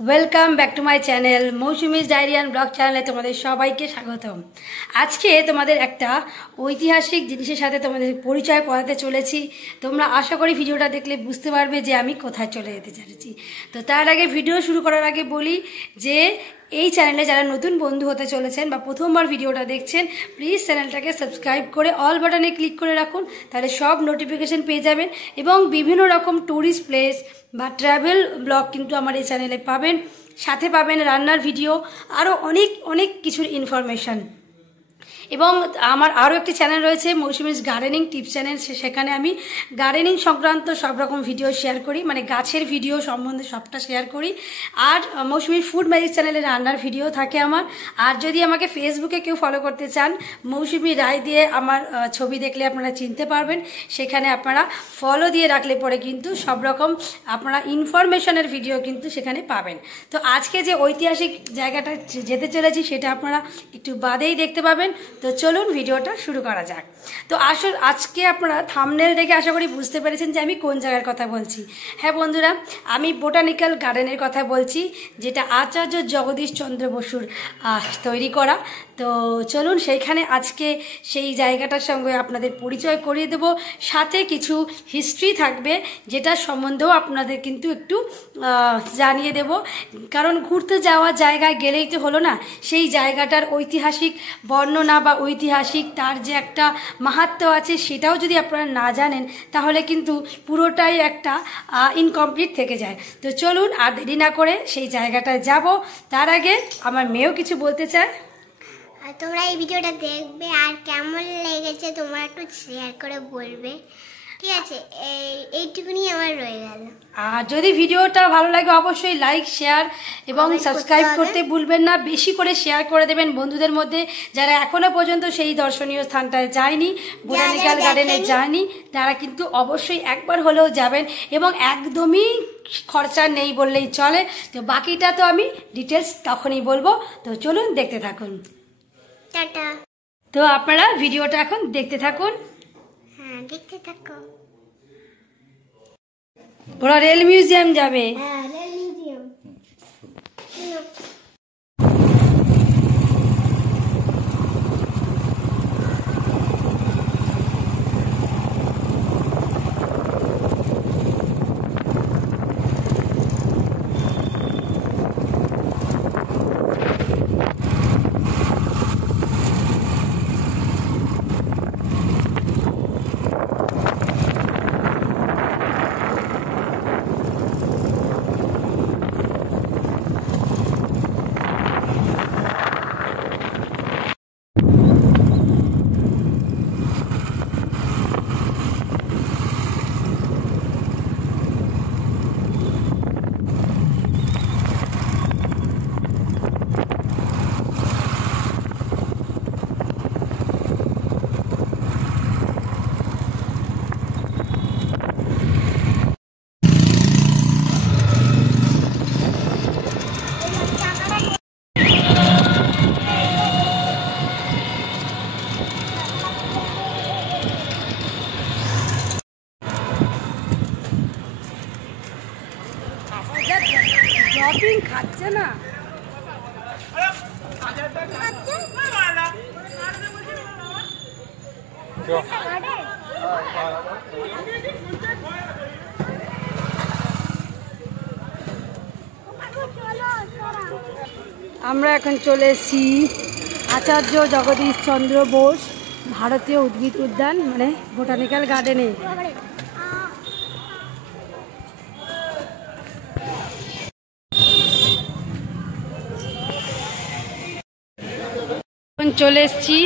Welcome back to my channel Mousumi's diary and vlog চ্যানেলে তোমাদের সবাইকে স্বাগতম। আজকে তোমাদের একটা ঐতিহাসিক জিনিসের সাথে তোমাদের পরিচয় করাতে চলেছি। তোমরা আশা করি ভিডিওটা দেখলে বুঝতে পারবে যে আমি কোথায় চলে যেতে চলেছি। তো তার আগে ভিডিও শুরু করার আগে বলি যে এই চ্যানেলে যারা নতুন বন্ধু হতে চলেছেন বা প্রথমবার ভিডিওটা দেখছেন, প্লিজ চ্যানেলটাকে সাবস্ক্রাইব করে অল বাটনে ক্লিক করে রাখুন, তাহলে সব নোটিফিকেশন পেয়ে যাবেন। এবং বিভিন্ন রকম ট্যুরিস্ট প্লেস বা ট্রাভেল ব্লগ কিন্তু আমার এই চ্যানেলে পাবেন, সাথে পাবেন রান্নার ভিডিও, আরও অনেক অনেক কিছুর ইনফরমেশান। এবং আমার আরও একটি চ্যানেল রয়েছে মৌসুমিজ গার্ডেনিং টিপস চ্যানেল, সেখানে আমি গার্ডেনিং সংক্রান্ত সব রকম ভিডিও শেয়ার করি, মানে গাছের ভিডিও সম্বন্ধে সবটা শেয়ার করি। আর মৌসুমির ফুড ম্যাজিক চ্যানেলে রান্নার ভিডিও থাকে আমার। আর যদি আমাকে ফেসবুকে কেউ ফলো করতে চান, মৌসুমি রায় দিয়ে আমার ছবি দেখলে আপনারা চিনতে পারবেন, সেখানে আপনারা ফলো দিয়ে রাখলে পরে কিন্তু সব রকম আপনারা ইনফরমেশনের ভিডিও কিন্তু সেখানে পাবেন। তো আজকে যে ঐতিহাসিক জায়গাটা যেতে চলেছি সেটা আপনারা একটু বাদেই দেখতে পাবেন। তো চলুন ভিডিওটা শুরু করা যাক। তো আসলে আজকে আপনারা থাম্বনেল দেখে আশা করি বুঝতে পেরেছেন যে আমি কোন জায়গার কথা বলছি। হ্যাঁ বন্ধুরা, আমি বোটানিক্যাল গার্ডেনের কথা বলছি, যেটা আচার্য জগদীশ চন্দ্র বসুর তৈরি করা। তো চলুন সেইখানে আজকে সেই জায়গাটার সঙ্গে আপনাদের পরিচয় করিয়ে দেব, সাথে কিছু হিস্ট্রি থাকবে যেটার সম্বন্ধেও আপনাদের কিন্তু একটু জানিয়ে দেব। কারণ ঘুরতে যাওয়া জায়গায় গেলেই তো হলো না, সেই জায়গাটার ঐতিহাসিক বর্ণনা বা ঐতিহাসিক তার যে একটা মাহাত্ম্য আছে সেটাও যদি আপনারা না জানেন তাহলে কিন্তু পুরোটাই একটা ইনকমপ্লিট থেকে যায়। তো চলুন আর দেরি না করে সেই জায়গাটায় যাব। তার আগে আমার মেয়েও কিছু বলতে চায়। আর তোমরা এই ভিডিওটা দেখবে আর কেমন লেগেছে তোমরা একটু শেয়ার করে বলবে, ঠিক আছে? এইটুকুনি আমার রয়ে গেল। আর যদি ভিডিওটা ভালো লাগে অবশ্যই লাইক, শেয়ার এবং সাবস্ক্রাইব করতে ভুলবেন না। বেশি করে শেয়ার করে দেবেন বন্ধুদের মধ্যে, যারা এখনো পর্যন্ত সেই দর্শনীয় স্থানটায় যায়নি, বোটানিক্যাল গার্ডেনে যায়নি, তারা কিন্তু অবশ্যই একবার হলেও যাবেন। এবং একদমই খরচা নেই বললেই চলে। তো বাকিটা তো আমি ডিটেলস তখনই বলবো। তো চলুন দেখতে থাকুন। টাটা। তো আপনারা ভিডিওটা এখন দেখতে থাকুন। হ্যাঁ, দেখতে থাকো। ওরা রেল মিউজিয়াম যাবে। হ্যাঁ, রেল মিউজিয়াম। শপিং খাচ্ছে না। আমরা এখন চলে এসেছি আচার্য জগদীশ চন্দ্র বোস ভারতীয় উদ্ভিদ উদ্যান, মানে বোটানিক্যাল গার্ডেনে। চলে এসেছি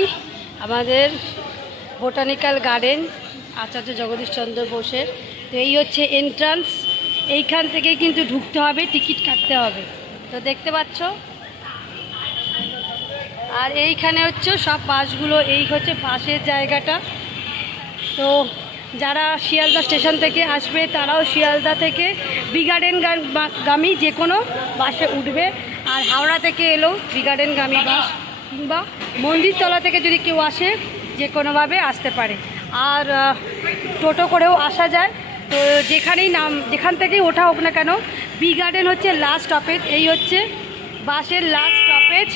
আমাদের বোটানিক্যাল গার্ডেন আচার্য জগদীশ চন্দ্র বোসের। তো এই হচ্ছে এন্ট্রান্স, এইখান থেকে কিন্তু ঢুকতে হবে, টিকিট কাটতে হবে। তো দেখতে পাচ্ছ, আর এইখানে হচ্ছে সব বাসগুলো, এই হচ্ছে বাসের জায়গাটা। তো যারা শিয়ালদা স্টেশন থেকে আসবে তারাও শিয়ালদা থেকে বি গার্ডেন গামী যে কোনো বাসে উঠবে। আর হাওড়া থেকে এলেও বি গার্ডেন গামী বাস, কিংবা মন্দিরতলা থেকে যদি কেউ আসে যে কোনোভাবে আসতে পারে। আর টোটো করেও আসা যায়। তো যেখানেই যেখান থেকেই ওঠা হোক না কেন, বি গার্ডেন হচ্ছে লাস্ট স্টপেজ, এই হচ্ছে বাসের লাস্ট স্টপেজ।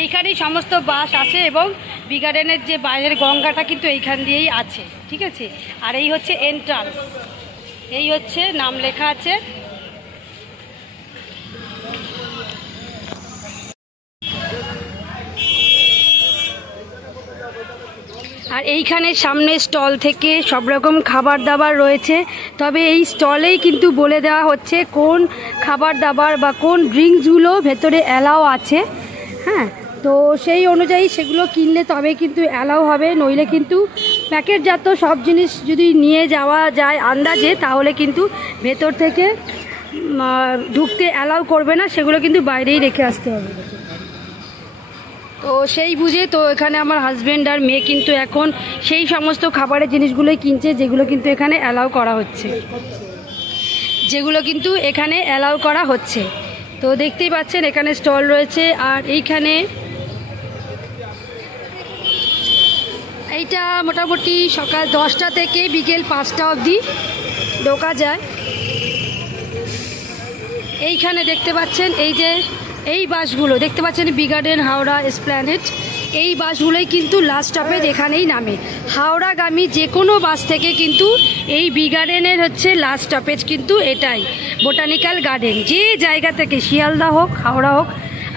এইখানেই সমস্ত বাস আসে এবং বি গার্ডেনের যে বাইরের গঙ্গাটা কিন্তু এইখান দিয়েই আছে, ঠিক আছে। আর এই হচ্ছে এন্ট্রান্স, এই হচ্ছে নাম লেখা আছে। আর এইখানে সামনে স্টল থেকে সব রকম খাবার দাবার রয়েছে, তবে এই স্টলেই কিন্তু বলে দেওয়া হচ্ছে কোন খাবার দাবার বা কোন ড্রিঙ্কসগুলো ভেতরে অ্যালাও আছে। হ্যাঁ, তো সেই অনুযায়ী সেগুলো কিনলে তবে কিন্তু অ্যালাও হবে, নইলে কিন্তু প্যাকেটজাত সব জিনিস যদি নিয়ে যাওয়া যায় আন্দাজে তাহলে কিন্তু ভেতর থেকে ঢুকতে অ্যালাউ করবে না, সেগুলো কিন্তু বাইরেই রেখে আসতে হবে। তো সেই বুঝে তো এখানে আমার হাজব্যান্ড আর মেয়ে কিন্তু এখন সেই সমস্ত খাবারের জিনিসগুলোই কিনছে যেগুলো কিন্তু এখানে অ্যালাউ করা হচ্ছে, তো দেখতেই পাচ্ছেন এখানে স্টল রয়েছে। আর এইটা মোটামুটি সকাল 10টা থেকে বিকেল 5টা অবধি ঢোকা যায়। এইখানে দেখতে পাচ্ছেন এই বাসগুলো দেখতে পাচ্ছেন, বি গার্ডেন, হাওড়া, এসপ্ল্যানেড, এই বাসগুলোই কিন্তু লাস্ট স্টপেজ এখানেই নামে। হাওড়াগামী যে কোনো বাস থেকে কিন্তু এই বি গার্ডেনের হচ্ছে লাস্ট স্টপেজ কিন্তু এটাই, বোটানিক্যাল গার্ডেন। যে জায়গা থেকে, শিয়ালদা হোক হাওড়া হোক,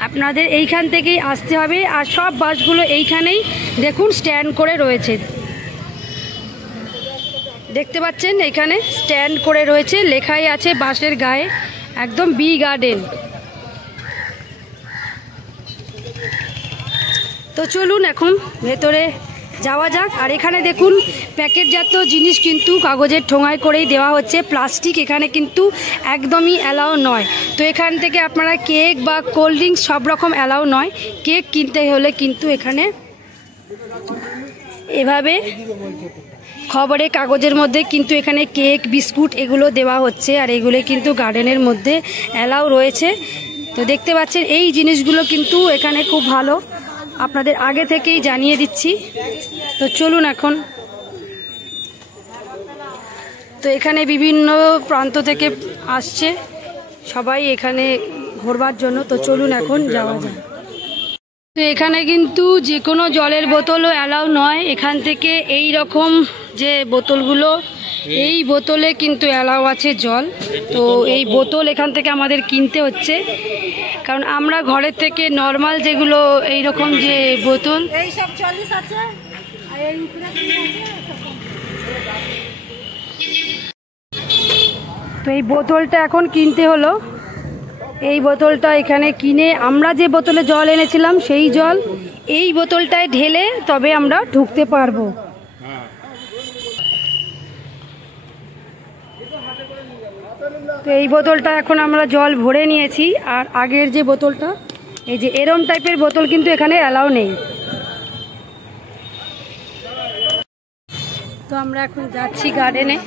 আপনাদের এইখান থেকেই আসতে হবে। আর সব বাসগুলো এইখানেই দেখুন স্ট্যান্ড করে রয়েছে, দেখতে পাচ্ছেন এখানে স্ট্যান্ড করে রয়েছে, লেখাই আছে বাসের গায়ে একদম বি গার্ডেন। তো চলুন এখন ভেতরে যাওয়া যাক। আর এখানে দেখুন প্যাকেটজাত জিনিস কিন্তু কাগজের ঠোঙায় করেই দেওয়া হচ্ছে, প্লাস্টিক এখানে কিন্তু একদমই অ্যালাউ নয়। তো এখান থেকে আপনারা কেক বা কোল্ড ড্রিঙ্কস সব রকম অ্যালাউ নয়, কেক কিনতে হলে কিন্তু এখানে এভাবে খবরের কাগজের মধ্যে কিন্তু এখানে কেক, বিস্কুট এগুলো দেওয়া হচ্ছে। আর এগুলো কিন্তু গার্ডেনের মধ্যে অ্যালাউ রয়েছে। তো দেখতে পাচ্ছেন এই জিনিসগুলো কিন্তু এখানে খুব ভালো, আপনাদের আগে থেকেই জানিয়ে দিচ্ছি। তো চলুন এখন, তো এখানে বিভিন্ন প্রান্ত থেকে আসছে সবাই এখানে ঘোরবার জন্য। তো চলুন এখন যাওয়া যায়। তো এখানে কিন্তু যে কোনো জলের বোতলও অ্যালাউ নয়, এখান থেকে এই রকম যে বোতলগুলো, এই বোতলে কিন্তু অ্যালাউ আছে জল। তো এই বোতল এখান থেকে আমাদের কিনতে হচ্ছে, কারণ আমরা ঘরের থেকে নর্মাল যেগুলো এই রকম যে বোতল, তো এই বোতলটা এখন কিনতে হলো। এই বোতলটা এখানে কিনে আমরা যে বোতলে জল এনেছিলাম সেই জল এই বোতলটায় ঢেলে তবে আমরা ঢুকতে পারবো। তো এই বোতলটা এখন আমরা জল ভরে নিয়েছি। আর আগের যে বোতলটা, এই যে এরম টাইপের বোতল কিন্তু এখানে অ্যালাউ নেই। তো আমরা এখন যাচ্ছি গার্ডেনে।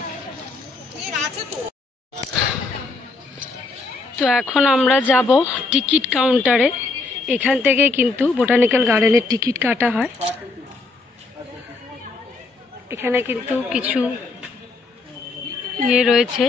তো এখন আমরা যাব টিকিট কাউন্টারে, এখান থেকে কিন্তু বোটানিক্যাল গার্ডেনের টিকিট কাটা হয়। এখানে কিন্তু কিছু ইয়ে রয়েছে,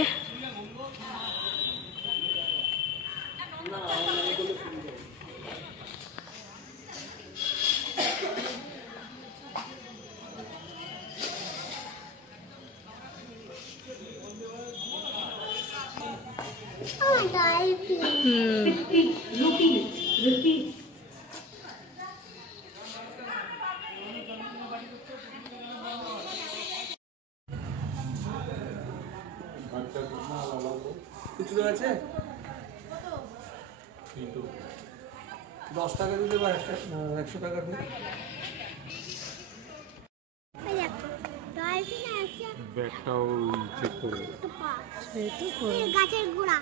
খুচরো আছে 10 টাকা দিলে বা 100 টাকা দিলে ব্যাগটাও চেক করে গাছের গোড়া।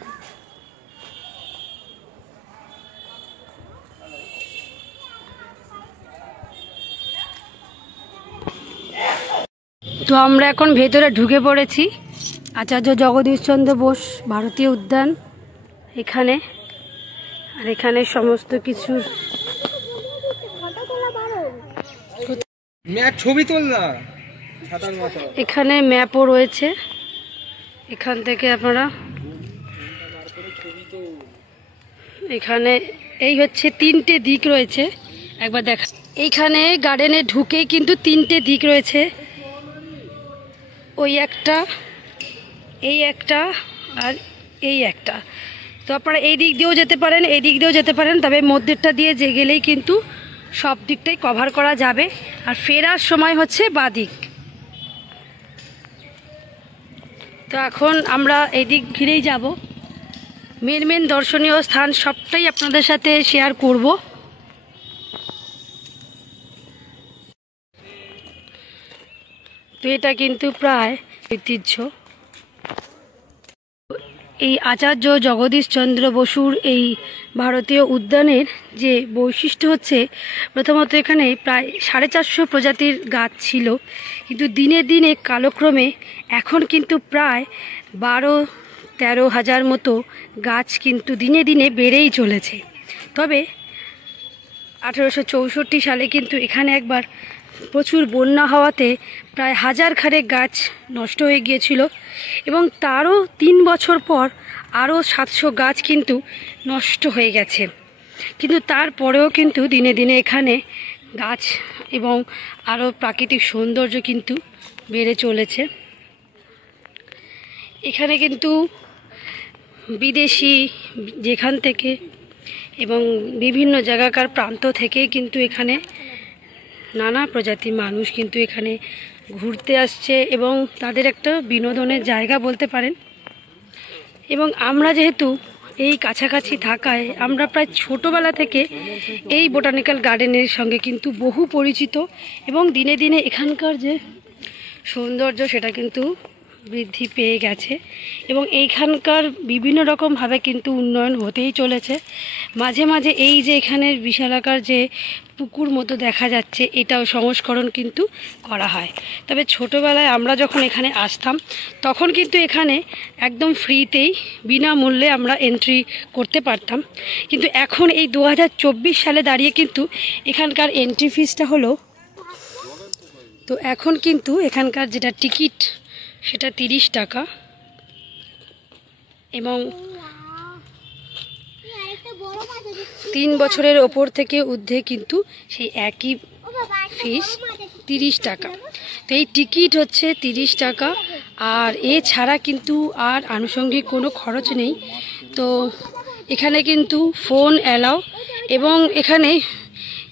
তো আমরা এখন ভেতরে ঢুকে পড়েছি আচার্য জগদীশচন্দ্র বোস ভারতীয় উদ্যান এখানে। আর এখানে সমস্ত কিছুর ছবি তোলা, এখানে ম্যাপও রয়েছে। এখান থেকে আপনারা এখানে এই হচ্ছে 3টে দিক রয়েছে, একবার দেখা। এইখানে গার্ডেনে ঢুকে কিন্তু 3টে দিক রয়েছে, ওই একটা, এই একটা আর এই একটা। তো আপনারা এই দিক দিয়েও যেতে পারেন, এই দিক দিয়েও যেতে পারেন, তবে মধ্যেরটা দিয়ে যে গেলেই কিন্তু সব দিকটাই কভার করা যাবে। আর ফেরার সময় হচ্ছে বাঁ দিক। তো এখন আমরা এই দিক ঘিরেই যাব, মেন দর্শনীয় স্থান সবটাই আপনাদের সাথে শেয়ার করব। তো এটা কিন্তু প্রায় ঐতিহ্য। এই আচার্য জগদীশ চন্দ্র বসুর এই ভারতীয় উদ্যানের যে বৈশিষ্ট্য হচ্ছে, প্রথমত এখানে প্রায় 450 প্রজাতির গাছ ছিল, কিন্তু দিনে দিনে কালক্রমে এখন কিন্তু প্রায় 12-13 হাজার মতো গাছ কিন্তু দিনে দিনে বেড়েই চলেছে। তবে 1864 সালে কিন্তু এখানে একবার প্রচুর বন্যা হওয়াতে প্রায় 1000 খানেক গাছ নষ্ট হয়ে গিয়েছিল, এবং তারও 3 বছর পর আরও 700 গাছ কিন্তু নষ্ট হয়ে গেছে। কিন্তু তারপরেও কিন্তু দিনে দিনে এখানে গাছ এবং আরও প্রাকৃতিক সৌন্দর্য কিন্তু বেড়ে চলেছে। এখানে কিন্তু বিদেশি যেখান থেকে এবং বিভিন্ন জায়গাকার প্রান্ত থেকে কিন্তু এখানে নানা প্রজাতির মানুষ কিন্তু এখানে ঘুরতে আসছে, এবং তাদের একটা বিনোদনের জায়গা বলতে পারেন। এবং আমরা যেহেতু এই কাছাকাছি থাকায় আমরা প্রায় ছোটোবেলা থেকে এই বোটানিক্যাল গার্ডেনের সঙ্গে কিন্তু বহু পরিচিত, এবং দিনে দিনে এখানকার যে সৌন্দর্য সেটা কিন্তু বৃদ্ধি পেয়ে গেছে, এবং এইখানকার বিভিন্ন রকমভাবে কিন্তু উন্নয়ন হতেই চলেছে। মাঝে মাঝে এই যে এখানের বিশালাকার যে পুকুর মতো দেখা যাচ্ছে, এটাও সংস্করণ কিন্তু করা হয়। তবে ছোটোবেলায় আমরা যখন এখানে আসতাম তখন কিন্তু এখানে একদম ফ্রিতেই বিনামূল্যে আমরা এন্ট্রি করতে পারতাম, কিন্তু এখন এই 2024 সালে দাঁড়িয়ে কিন্তু এখানকার এন্ট্রি ফিসটা হলো, তো এখন কিন্তু এখানকার যেটা টিকিট সেটা 30 টাকা, এবং 3 বছরের ওপর থেকে ঊর্ধ্বে কিন্তু সেই একই ফিস 30 টাকা। তো এই টিকিট হচ্ছে 30 টাকা, আর এছাড়া কিন্তু আর আনুষঙ্গিক কোনো খরচ নেই। তো এখানে কিন্তু ফোন অ্যালাউ, এবং এখানে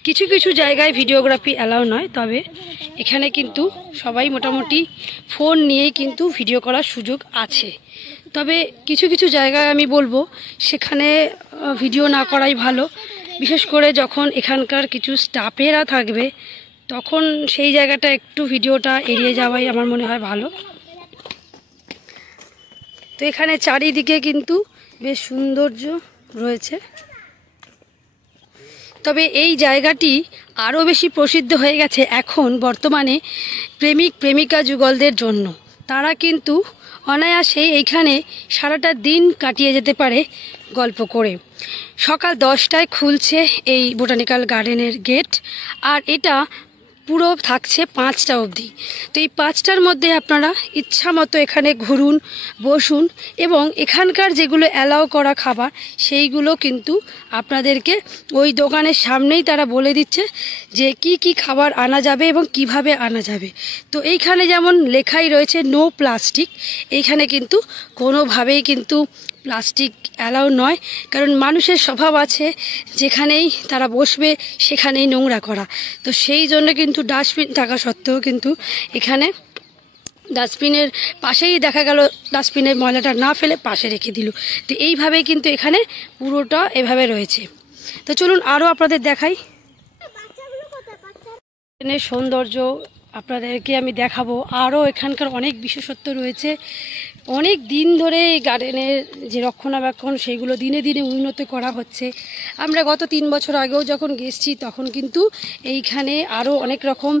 কিছু কিছু জায়গায় ভিডিওগ্রাফি অ্যালাউ নয়, তবে এখানে কিন্তু সবাই মোটামুটি ফোন নিয়েই কিন্তু ভিডিও করার সুযোগ আছে। তবে কিছু কিছু জায়গায় আমি বলবো সেখানে ভিডিও না করাই ভালো, বিশেষ করে যখন এখানকার কিছু স্টাফেরা থাকবে তখন সেই জায়গাটা একটু ভিডিওটা এড়িয়ে যাওয়াই আমার মনে হয় ভালো। তো এখানে চারিদিকে কিন্তু বেশ সৌন্দর্য রয়েছে। তবে এই জায়গাটি আরও বেশি প্রসিদ্ধ হয়ে গেছে এখন বর্তমানে প্রেমিক প্রেমিকা যুগলদের জন্য। তারা কিন্তু অনায়াসে এইখানে সারাটা দিন কাটিয়ে যেতে পারে গল্প করে। সকাল 10টায় খুলছে এই বোটানিক্যাল গার্ডেনের গেট, আর এটা পুরো থাকছে 5টা অবধি। তো এই 5টার মধ্যে আপনারা ইচ্ছা মতো এখানে ঘুরুন, বসুন, এবং এখানকার যেগুলো অ্যালাউ করা খাবার সেইগুলো কিন্তু আপনাদেরকে ওই দোকানের সামনেই তারা বলে দিচ্ছে যে কি কি খাবার আনা যাবে এবং কিভাবে আনা যাবে। তো এইখানে যেমন লেখাই রয়েছে নো প্লাস্টিক, এইখানে কিন্তু কোনোভাবেই কিন্তু প্লাস্টিক অ্যালাউ নয়, কারণ মানুষের স্বভাব আছে যেখানেই তারা বসবে সেখানেই নোংরা করা। তো সেই জন্য কিন্তু ডাস্টবিন থাকা সত্ত্বেও কিন্তু এখানে ডাস্টবিনের পাশেই দেখা গেল ডাস্টবিনের ময়লাটা না ফেলে পাশে রেখে দিল। তো এইভাবেই কিন্তু এখানে পুরোটা এভাবে রয়েছে। তো চলুন আরও আপনাদের দেখাই সৌন্দর্য, আপনাদেরকে আমি দেখাবো। আরও এখানকার অনেক বিশেষত্ব রয়েছে। অনেক দিন ধরে এই গার্ডেনের যে রক্ষণাবেক্ষণ সেইগুলো দিনে দিনে উন্নত করা হচ্ছে। আমরা গত 3 বছর আগেও যখন গেছি তখন কিন্তু এইখানে আরও অনেক রকম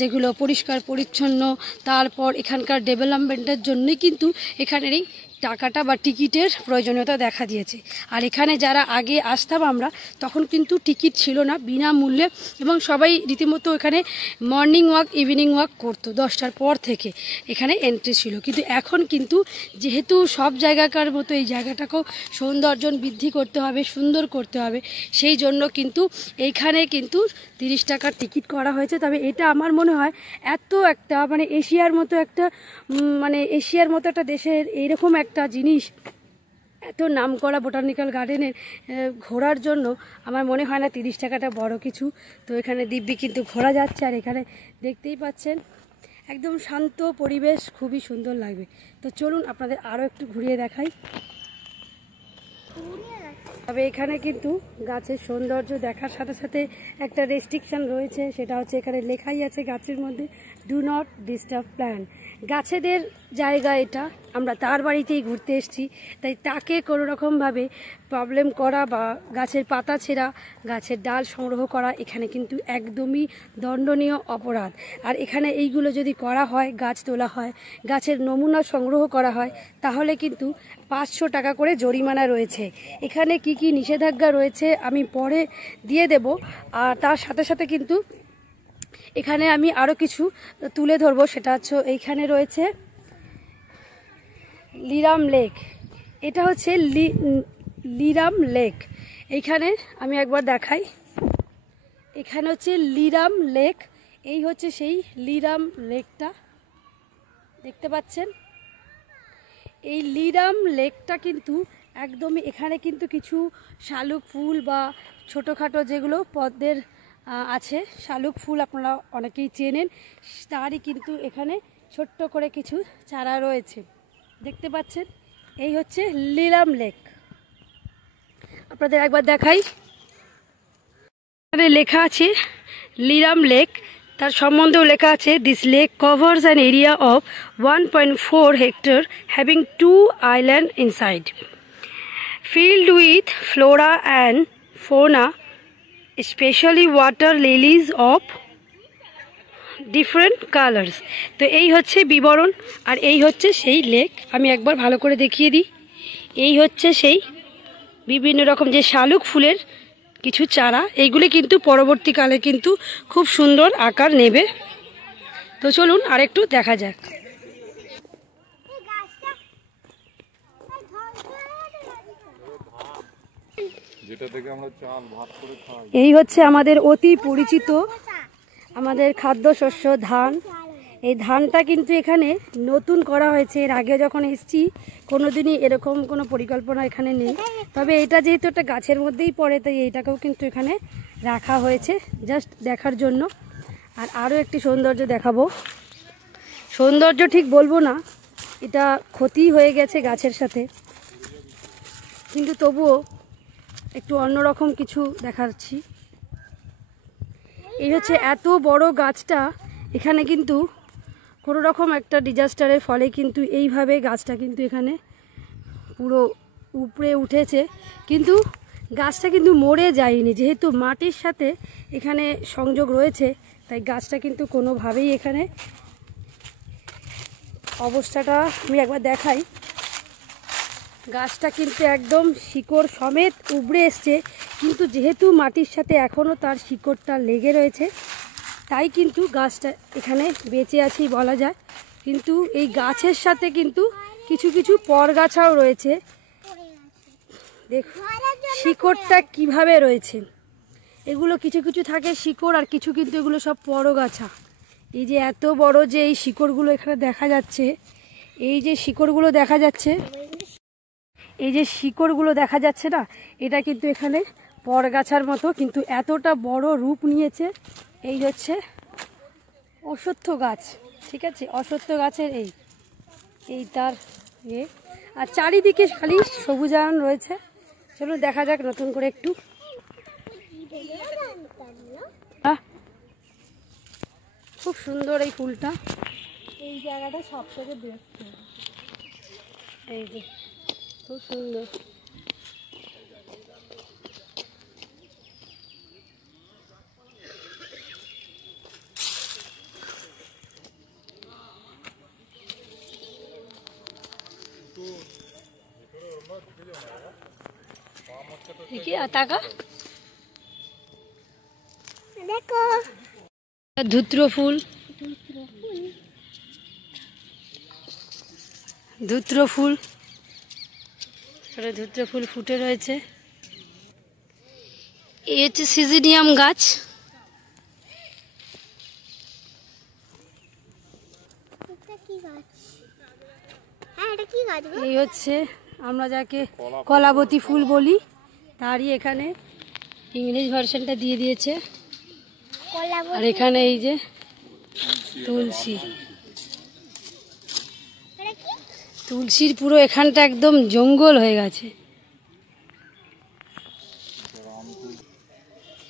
যেগুলো পরিষ্কার পরিচ্ছন্ন, তারপর এখানকার ডেভেলপমেন্টের জন্যই কিন্তু এখানের এই টাকাটা বা টিকিটের প্রয়োজনীয়তা দেখা দিয়েছে। আর এখানে যারা আগে আসতাম আমরা, তখন কিন্তু টিকিট ছিল না, বিনামূল্যে, এবং সবাই রীতিমতো এখানে মর্নিং ওয়াক ইভিনিং ওয়াক করতো 10টার পর থেকে এখানে এন্ট্রি ছিল। কিন্তু এখন কিন্তু যেহেতু সব জায়গাকার মতো এই জায়গাটাকেও সৌন্দর্য বৃদ্ধি করতে হবে, সুন্দর করতে হবে, সেই জন্য কিন্তু এইখানে কিন্তু 30 টাকার টিকিট করা হয়েছে। তবে এটা আমার মনে হয় এত একটা মানে এশিয়ার মতো একটা একটা দেশের এইরকম একটা জিনিস, এত নামকরা বোটানিক্যাল গার্ডেনের ঘোরার জন্য আমার মনে হয় না 30 টাকাটা বড় কিছু। তো এখানে দিব্যি কিন্তু ঘোরা যাচ্ছে, আর এখানে দেখতেই পাচ্ছেন একদম শান্ত পরিবেশ, খুবই সুন্দর লাগবে। তো চলুন আপনাদের আরও একটু ঘুরিয়ে দেখাই। তবে এখানে কিন্তু গাছের সৌন্দর্য দেখার সাথে সাথে একটা রেস্ট্রিকশন রয়েছে, সেটা হচ্ছে এখানে লেখাই আছে গাছের মধ্যে, ডু নট ডিস্টার্ব প্ল্যান্ট। গাছেদের জায়গা এটা, আমরা তার বাড়িতেই ঘুরতে এসেছি, তাই তাকে কোনো রকমভাবে প্রবলেম করা বা গাছের পাতা ছেঁড়া, গাছের ডাল সংগ্রহ করা এখানে কিন্তু একদমই দণ্ডনীয় অপরাধ। আর এখানে এইগুলো যদি করা হয়, গাছ তোলা হয়, গাছের নমুনা সংগ্রহ করা হয়, তাহলে কিন্তু 500 টাকা করে জরিমানা রয়েছে। এখানে কি কি নিষেধাজ্ঞা রয়েছে আমি পরে দিয়ে দেব। আর তার সাথে সাথে কিন্তু এখানে আমি আরও কিছু তুলে ধরবো, সেটা হচ্ছে এইখানে রয়েছে লিরাম লেক। এটা হচ্ছে লিরাম লেক। এইখানে আমি একবার দেখাই, এখানে হচ্ছে লিরাম লেক। এই হচ্ছে সেই লিরাম লেকটা, দেখতে পাচ্ছেন। এই লিরাম লেকটা কিন্তু একদমই, এখানে কিন্তু কিছু শালুক ফুল বা ছোটোখাটো যেগুলো পদ্মের আছে, শালুক ফুল আপনারা অনেকেই চেনেন, তারই কিন্তু এখানে ছোট্ট করে কিছু চারা রয়েছে, দেখতে পাচ্ছেন। এই হচ্ছে লিরাম লেক, আপনাদের একবার দেখাই। এখানে লেখা আছে লিরাম লেক, তার সম্বন্ধেও লেখা আছে, this lake covers an area of 1.4 hectare having 2 islands inside, filled with flora and fauna, especially water lilies of different colors। তো এই হচ্ছে বিবরণ, আর এই হচ্ছে সেই লেক। আমি একবার ভালো করে দেখিয়ে দিই। এই হচ্ছে সেই বিভিন্ন রকম যে শালুক ফুলের কিছু চারা, এইগুলি কিন্তু পরবর্তীকালে কিন্তু খুব সুন্দর আকার নেবে। তো চলুন আরেকটু দেখা যাক। এই হচ্ছে আমাদের অতি পরিচিত আমাদের খাদ্যশস্য ধান। এই ধানটা কিন্তু এখানে নতুন করা হয়েছে, এর আগে যখন এসেছি কোনোদিনই এরকম কোনো পরিকল্পনা এখানে নেই। তবে এটা যেহেতু একটা গাছের মধ্যেই পড়ে, তাই এইটাকেও কিন্তু এখানে রাখা হয়েছে জাস্ট দেখার জন্য। আর আরও একটি সৌন্দর্য দেখাবো, সৌন্দর্য ঠিক বলবো না, এটা ক্ষতি হয়ে গেছে গাছের সাথে, কিন্তু তবুও একটু অন্যরকম কিছু দেখাচ্ছি। এই হচ্ছে এত বড় গাছটা, এখানে কিন্তু কোনো রকম একটা ডিজাস্টারের ফলে কিন্তু এইভাবে গাছটা কিন্তু এখানে পুরো উপড়ে উঠেছে, কিন্তু গাছটা কিন্তু মরে যায়নি, যেহেতু মাটির সাথে এখানে সংযোগ রয়েছে, তাই গাছটা কিন্তু কোনোভাবেই এখানে অবস্থাটা আমি একবার দেখাই। গাছটা কিন্তু একদম শিকড় সমেত উবড়ে এসছে, কিন্তু যেহেতু মাটির সাথে এখনও তার শিকড়টা লেগে রয়েছে, তাই কিন্তু গাছটা এখানে বেঁচে আছেই বলা যায়। কিন্তু এই গাছের সাথে কিন্তু কিছু কিছু পরগাছাও রয়েছে, দেখুন শিকড়টা কিভাবে রয়েছে। এগুলো কিছু কিছু থাকে শিকড়, আর কিছু কিন্তু এগুলো সব পরগাছা। এই যে এত বড় যে এই শিকড়গুলো এখানে দেখা যাচ্ছে, এই যে শিকড়গুলো দেখা যাচ্ছে, এই যে শিকড়গুলো দেখা যাচ্ছে না, এটা কিন্তু এখানে পরগাছার মতো, কিন্তু এতটা বড় রূপ নিয়েছে। এই হচ্ছে অশ্বত্থ গাছ, ঠিক আছে, অশ্বত্থ গাছের এই তার আর চারিদিকে খালি সবুজায়ন রয়েছে। চলুন দেখা যাক নতুন করে একটু। খুব সুন্দর এই ফুলটা, এই জায়গাটা সব থেকে দেখতে, এই যে খুব সুন্দর। দেখি টাকা দেখো ধুত্র ফুল, ধুত্র ফুল, ধুত্র ফুল ফুটে রয়েছে। এই হচ্ছে সিজিনিয়াম গাছ। এটা কি গাছ? হ্যাঁ এটা কি গাছ গো? এই হচ্ছে আমরা যাকে কলাবতী ফুল বলি, তারই এখানে ইংলিশ ভার্সনটা দিয়ে দিয়েছে। আর এখানে এই যে তুলসী, এটা কি? তুলসীর পুরো এখানটা একদম জঙ্গল হয়ে গেছে।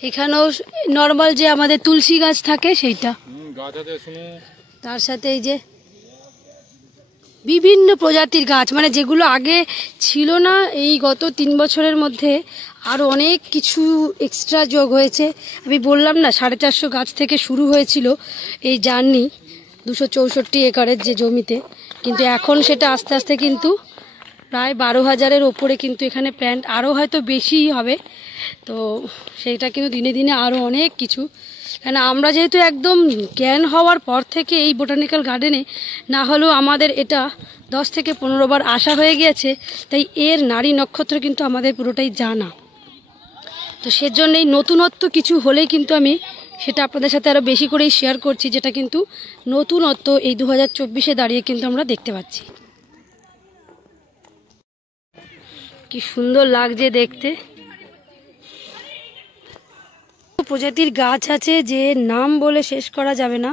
এখানেও নর্মাল যে আমাদের তুলসী গাছ থাকে সেইটা, তার সাথে এই যে বিভিন্ন প্রজাতির গাছ, মানে যেগুলো আগে ছিল না, এই গত 3 বছরের মধ্যে আরো অনেক কিছু এক্সট্রা যোগ হয়েছে। আমি বললাম না 450 গাছ থেকে শুরু হয়েছিল এই জার্নি 264 একরের যে জমিতে, কিন্তু এখন সেটা আস্তে আস্তে কিন্তু প্রায় 12,000-এর ওপরে কিন্তু এখানে প্ল্যান্ট, আরও হয়তো বেশিই হবে। তো সেইটা কিন্তু দিনে দিনে আরও অনেক কিছু, কেন আমরা যেহেতু একদম জ্ঞান হওয়ার পর থেকে এই বোটানিক্যাল গার্ডেনে না হলেও আমাদের এটা 10 থেকে 15 বার আসা হয়ে গিয়েছে, তাই এর নারী নক্ষত্র কিন্তু আমাদের পুরোটাই জানা। তো সেজন্য এই নতুনত্ব কিছু হলেই কিন্তু আমি সেটা আপনাদের সাথে আরও বেশি করেই শেয়ার করছি, যেটা কিন্তু নতুনত্ব এই 2024-এ দাঁড়িয়ে কিন্তু আমরা দেখতে পাচ্ছি। কি সুন্দর লাগছে দেখতে। প্রজাতির গাছ আছে যে নাম বলে শেষ করা যাবে না।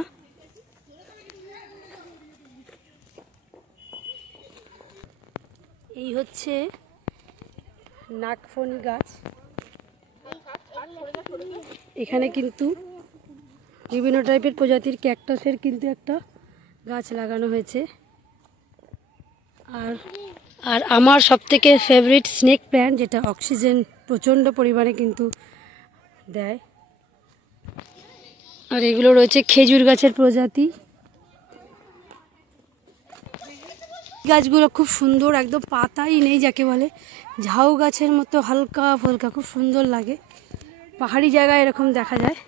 এই হচ্ছে নাগফণি গাছ। এখানে কিন্তু বিভিন্ন টাইপের প্রজাতির ক্যাকটাসের কিন্তু একটা গাছ লাগানো হয়েছে। আর আর আমার সবথেকে ফেভারিট স্নেক প্ল্যান্ট, যেটা অক্সিজেন প্রচণ্ড পরিমাণে কিন্তু দেয়। আর এগুলো রয়েছে খেজুর গাছের প্রজাতি। গাছগুলো খুব সুন্দর, একদম পাতাই নেই, যাকে বলে ঝাউ গাছের মতো হালকা ফুলকা, খুব সুন্দর লাগে। পাহাড়ি জায়গায় এরকম দেখা যায়।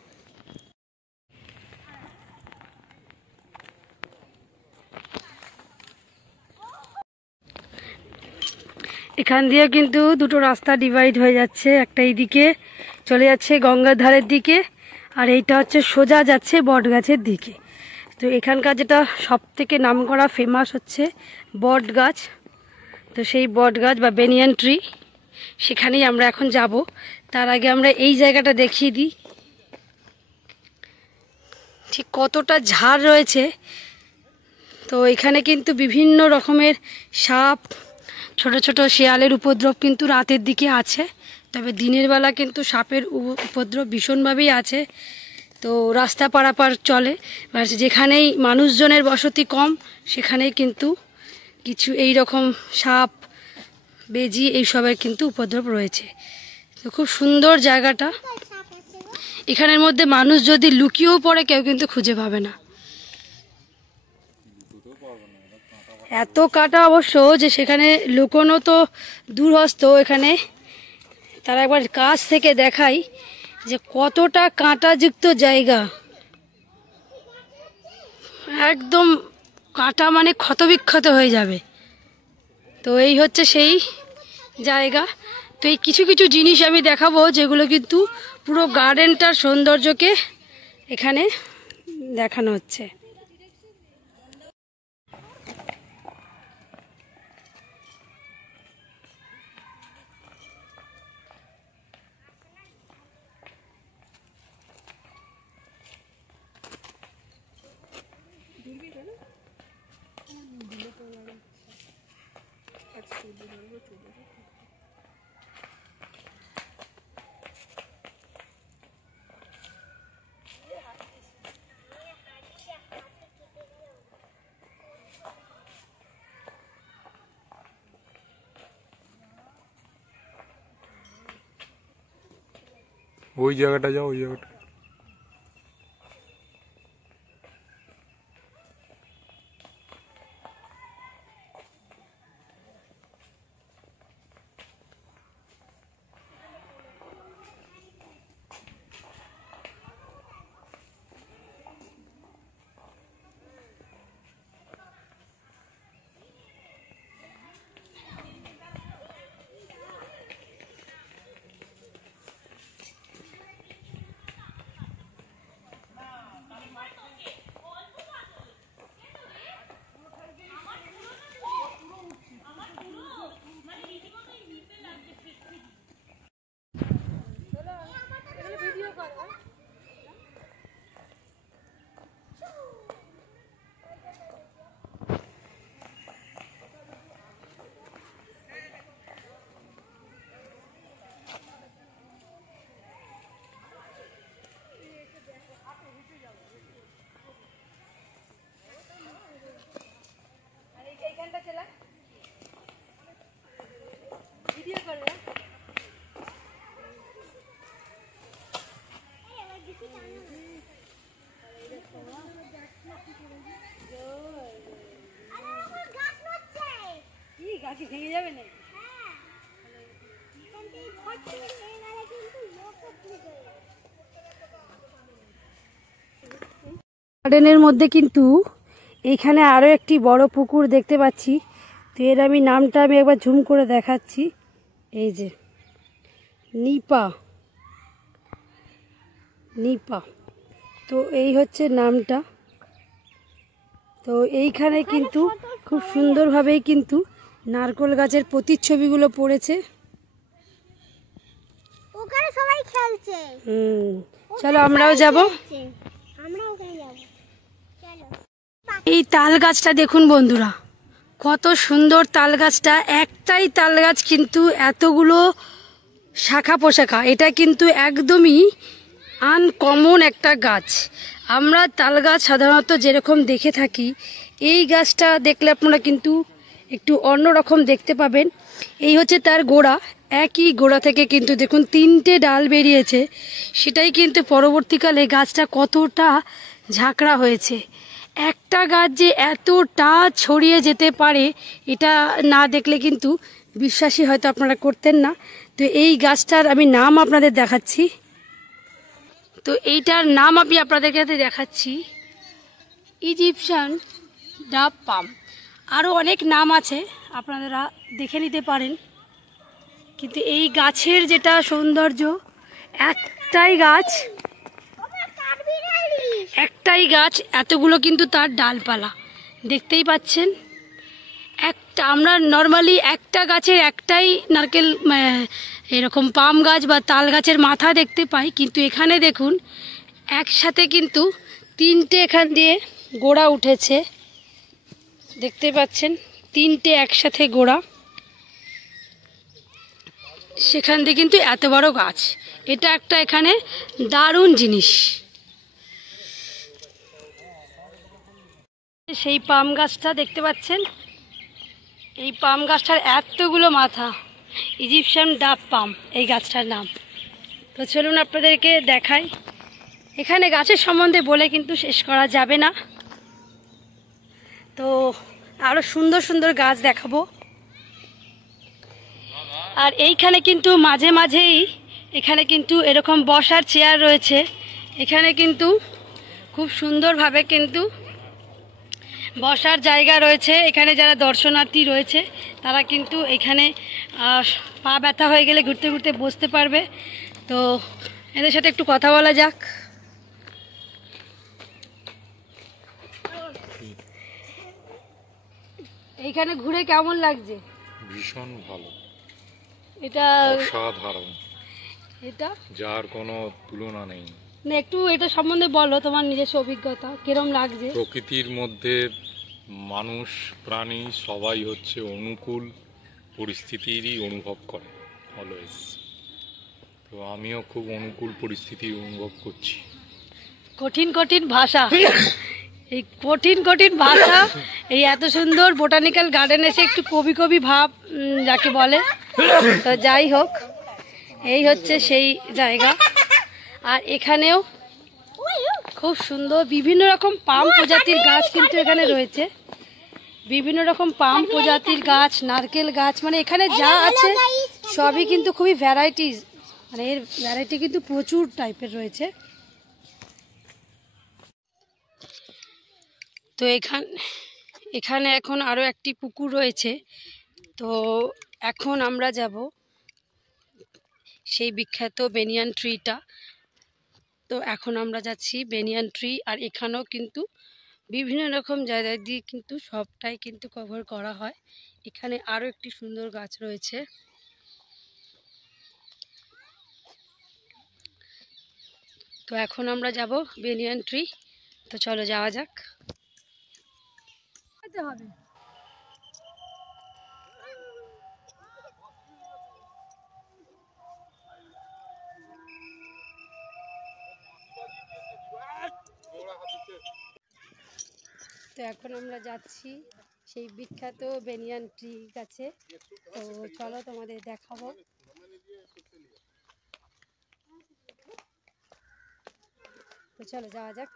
এখান দিয়ে কিন্তু দুটো রাস্তা ডিভাইড হয়ে যাচ্ছে, একটা এইদিকে চলে যাচ্ছে গঙ্গার ধারের দিকে, আর এইটা হচ্ছে সোজা যাচ্ছে বট গাছের দিকে। তো এখানকার যেটা সব থেকে নামকরা ফেমাস হচ্ছে বট গাছ। তো সেই বট গাছ বা বেনিয়ান ট্রি, সেখানেই আমরা এখন যাব। তার আগে আমরা এই জায়গাটা দেখিয়ে দিই ঠিক কতটা ঝাড় রয়েছে। তো এখানে কিন্তু বিভিন্ন রকমের সাপ, ছোট ছোট শিয়ালের উপদ্রব কিন্তু রাতের দিকে আছে, তবে দিনের বেলা কিন্তু সাপের উপদ্রব ভীষণভাবেই আছে। তো রাস্তা পারাপার চলে, যেখানেই মানুষজনের বসতি কম সেখানেই কিন্তু কিছু এই রকম সাপ, বেজি এইসবের কিন্তু উপদ্রব রয়েছে। তো খুব সুন্দর জায়গাটা। এখানের মধ্যে মানুষ যদি লুকিয়েও পড়ে কেউ কিন্তু খুঁজে পাবে না, এত কাটা অবশ্য যে সেখানে লুকোনো তো দূরহস্ত। এখানে তারা একবার কাছ থেকে দেখাই যে কতটা কাঁটাযুক্ত জায়গা, একদম কাঁটা মানে ক্ষতবিক্ষত হয়ে যাবে। তো এই হচ্ছে সেই জায়গা। তো এই কিছু কিছু জিনিস আমি দেখাবো যেগুলো কিন্তু পুরো গার্ডেনটার সৌন্দর্যকে এখানে দেখানো হচ্ছে। ওই জায়গাটা যাও, ওই জায়গাটা। গার্ডেনের মধ্যে কিন্তু এইখানে আরও একটি বড় পুকুর দেখতে পাচ্ছি। তো এর নামটা আমি একবার ঝুম করে দেখাচ্ছি। এই যে নিপা, নিপা, তো এই হচ্ছে নামটা। তো এইখানে কিন্তু খুব সুন্দরভাবেই কিন্তু নারকেল গাছের প্রতিচ্ছবিগুলো পড়েছে। ওখানে সবাই খেলছে। চলো আমরাও যাব। আমরা ওখানে যাব, চলো। এই তাল গাছটা দেখুন বন্ধুরা, কত সুন্দর তাল গাছটা। একটাই তাল গাছ কিন্তু এতগুলো শাখা পোশাখা, এটা কিন্তু একদমই আনকমন একটা গাছ। আমরা তাল গাছ সাধারণত যেরকম দেখে থাকি, এই গাছটা দেখলে আপনারা কিন্তু একটু অন্যরকম দেখতে পাবেন। এই হচ্ছে তার গোড়া, একই গোড়া থেকে কিন্তু দেখুন 3টে ডাল বেরিয়েছে। সেটাই কিন্তু পরবর্তীকালে গাছটা কতটা ঝাঁকড়া হয়েছে। একটা গাছ যে এতটা ছড়িয়ে যেতে পারে, এটা না দেখলে কিন্তু বিশ্বাসই হয়তো আপনারা করতেন না। তো এই গাছটার আমি নাম আপনাদের দেখাচ্ছি। তো এইটার নাম আমি আপনাদের কাছে দেখাচ্ছি, ইজিপশিয়ান ডাব পাম। আরও অনেক নাম আছে, আপনারা দেখে নিতে পারেন। কিন্তু এই গাছের যেটা সৌন্দর্য, একটাই গাছ, একটাই গাছ, এতগুলো কিন্তু তার ডালপালা দেখতেই পাচ্ছেন। একটা আমরা নর্মালি একটা গাছের একটাই নারকেল এরকম পাম গাছ বা তাল গাছের মাথা দেখতে পাই, কিন্তু এখানে দেখুন একসাথে কিন্তু 3টে এখান দিয়ে গোড়া উঠেছে, দেখতে পাচ্ছেন 3টে একসাথে গোড়া, সেখান দিয়ে কিন্তু এত বড় গাছ। এটা একটা এখানে দারুণ জিনিস। সেই পাম গাছটা দেখতে পাচ্ছেন, এই পাম গাছটার এতগুলো মাথা, ইজিপশিয়ান ডাব পাম এই গাছটার নাম। তো চলুন আপনাদেরকে দেখাই। এখানে গাছের সম্বন্ধে বলে কিন্তু শেষ করা যাবে না। তো আরও সুন্দর সুন্দর গাছ দেখাবো। আর এইখানে কিন্তু মাঝে মাঝেই এখানে কিন্তু এরকম বসার চেয়ার রয়েছে। এখানে কিন্তু খুব সুন্দরভাবে কিন্তু বসার জায়গা রয়েছে। এখানে যারা দর্শনার্থী রয়েছে তারা কিন্তু এখানে পা ব্যথা হয়ে গেলে ঘুরতে ঘুরতে বসতে পারবে। তো এদের সাথে একটু কথা বলা যাক। এইখানে ঘুরে কেমন লাগছে? ভীষণ ভালো, এটা অসাধারণ, এটা যার কোনো তুলনা নেই। না, একটু এটা সম্বন্ধে বলো, তোমার নিজস্ব অভিজ্ঞতা কিরম লাগছে? প্রকৃতির মধ্যে মানুষ প্রাণী সবাই হচ্ছে অনুকূল পরিস্থিতিরই অনুভব করে অলওয়েজ। তো আমিও খুব অনুকূল পরিস্থিতির অনুভব করছি। কঠিন কঠিন ভাষা, এই কঠিন কঠিন ভাষা, এই এত সুন্দর বোটানিক্যাল গার্ডেন এসে একটু কবি কবি ভাব যাকে বলে। তো যাই হোক, এই হচ্ছে সেই জায়গা। আর এখানেও খুব সুন্দর বিভিন্ন রকম পাম প্রজাতির গাছ কিন্তু এখানে রয়েছে। বিভিন্ন রকম পাম প্রজাতির গাছ, নারকেল গাছ, মানে এখানে যা আছে সবই কিন্তু খুবই ভ্যারাইটিস, মানে এর ভ্যারাইটি কিন্তু প্রচুর টাইপের রয়েছে। তো এখানে এখন আরও একটি পুকুর রয়েছে। তো এখন আমরা যাব সেই বিখ্যাত বেনিয়ান ট্রিটা। তো এখন আমরা যাচ্ছি বেনিয়ান ট্রি। আর এখানেও কিন্তু বিভিন্ন রকম জায়গা দিয়ে কিন্তু সবটাই কিন্তু কভার করা হয়। এখানে আরও একটি সুন্দর গাছ রয়েছে। তো এখন আমরা যাব বেনিয়ান ট্রি। তো চলো যাওয়া যাক। হবে তো এখন আমরা যাচ্ছি সেই বিখ্যাত বেনিয়ান ট্রি গাছে। তো চলো তোমাদের দেখাবো। তো চলো যাওয়া যাক।